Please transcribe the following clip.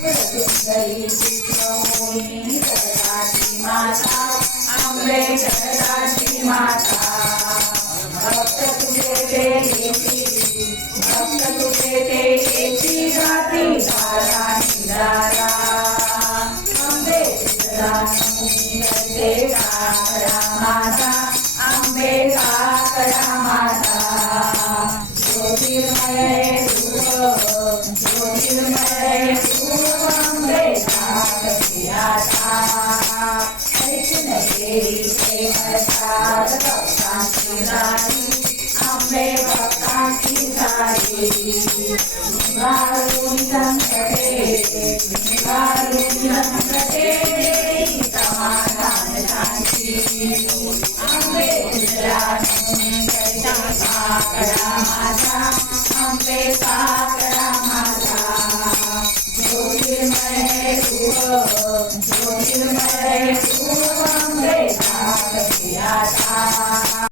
सुंदरी चित्रमोहिनी जगदाची माता अंबे जगदाची माता भक्त तुझे ते जाती दारा निरारा अंबे जगदाची करते काकरा माता अंबे काकरा माता ज्योतिर्मय रूप अंबे जागती आता हरिचंद तेरी प्रेम भक्तांची राणी अंबे भक्तांची सारी निवारुणी संकटे समाधान शांती अंबे गुजराती करता काकरा माता अंबे काकरा माता ज्योतिर्मय रूप